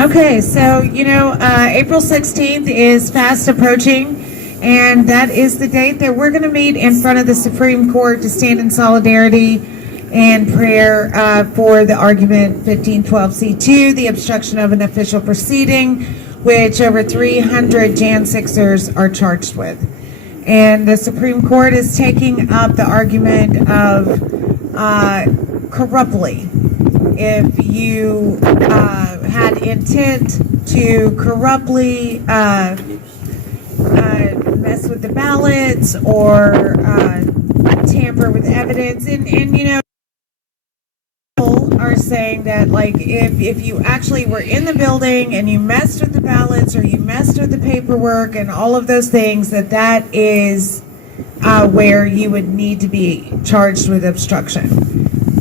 Okay, so, April 16th is fast approaching, and that is the date that we're going to meet in front of the Supreme Court to stand in solidarity and prayer for the argument 1512C2, the obstruction of an official proceeding, which over 300 Jan 6ers are charged with. And the Supreme Court is taking up the argument of corruptly. If you had intent to corruptly mess with the ballots or tamper with evidence, and people are saying that, like, if you actually were in the building and you messed with the ballots or you messed with the paperwork and all of those things, that is where you would need to be charged with obstruction.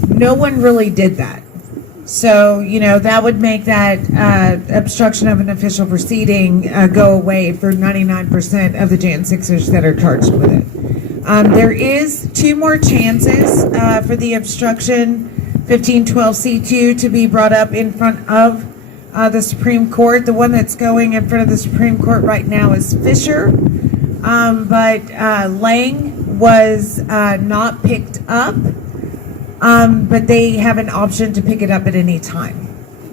No one really did that. So, that would make that obstruction of an official proceeding go away for 99% of the Jan 6ers that are charged with it. There is 2 more chances for the obstruction 1512C2 to be brought up in front of the Supreme Court. The one that's going in front of the Supreme Court right now is Fisher, but Lang was not picked up. But they have an option to pick it up at any time.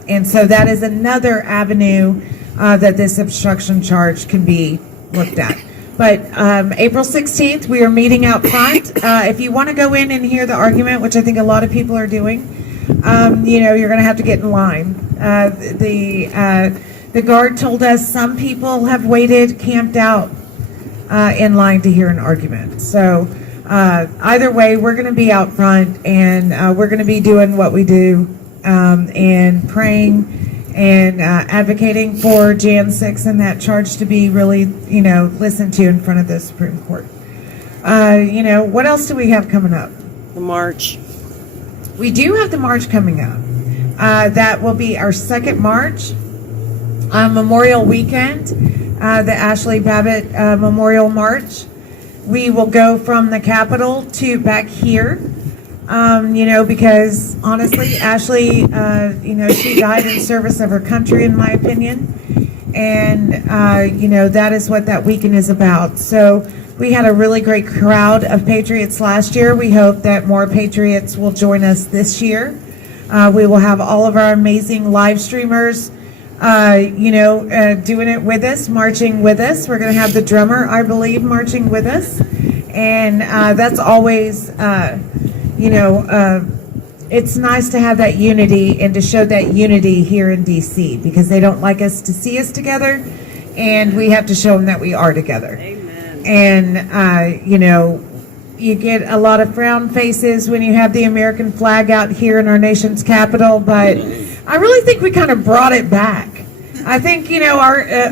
And so that is another avenue that this obstruction charge can be looked at. But April 16th, we are meeting out front. If you want to go in and hear the argument, which I think a lot of people are doing, you're going to have to get in line. The guard told us some people have waited, camped out in line to hear an argument. So either way, we're going to be out front, and we're going to be doing what we do and praying and advocating for Jan 6 and that charge to be really, listened to in front of the Supreme Court. What else do we have coming up? The march. We do have the march coming up. That will be our second march on Memorial Weekend, the Ashli Babbitt Memorial March. We will go from the Capitol to back here, because honestly, Ashli, she died in service of her country, in my opinion. And, that is what that weekend is about. So we had a really great crowd of Patriots last year. We hope that more Patriots will join us this year. We will have all of our amazing live streamers doing it with us, marching with us. We're going to have the drummer, I believe, marching with us. And that's always, it's nice to have that unity and to show that unity here in D.C. because they don't like us to see us together, and we have to show them that we are together. Amen. And, you get a lot of frown faces when you have the American flag out here in our nation's capital, but I really think we kind of brought it back. I think,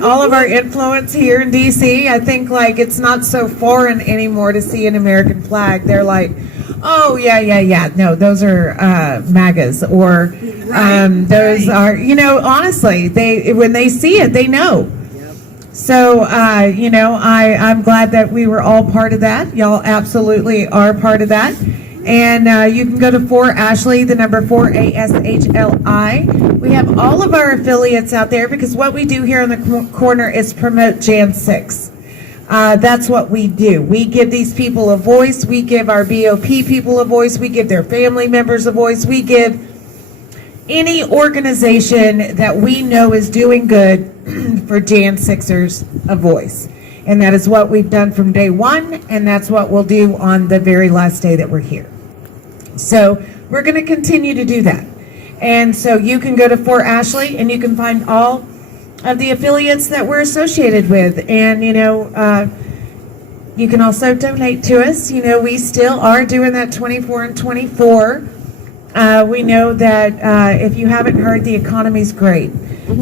all of our influence here in D.C., I think, like, it's not so foreign anymore to see an American flag. They're like, oh, yeah. No, those are MAGAs, or those are, honestly, when they see it, they know. So, I'm glad that we were all part of that. Y'all absolutely are part of that. And you can go to 4Ashli, the number 4ASHLI. We have all of our affiliates out there because what we do here in the corner is promote Jan 6. That's what we do. We give these people a voice. We give our BOP people a voice. We give their family members a voice. We give any organization that we know is doing good for Jan 6ers a voice. And that is what we've done from day one, and that's what we'll do on the very last day that we're here. So we're going to continue to do that. And so you can go to 4Ashli and you can find all of the affiliates that we're associated with. And, you can also donate to us. We still are doing that 24 and 24. We know that if you haven't heard, the economy's great.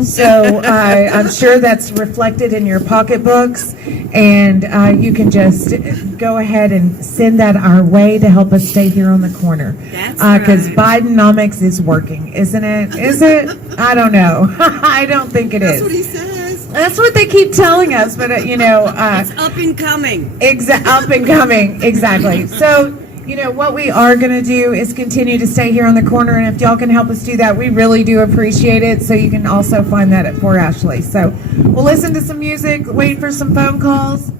So I'm sure that's reflected in your pocketbooks, and you can just go ahead and send that our way to help us stay here on the corner. Because Bidenomics is working, isn't it? Is it? I don't know. I don't think it is. That's what he says. That's what they keep telling us, but it's up and coming. Up and coming, exactly. So You know, what we are going to do is continue to stay here on the corner, and if y'all can help us do that, we really do appreciate it. So you can also find that at 4Ashli. So we'll listen to some music, wait for some phone calls.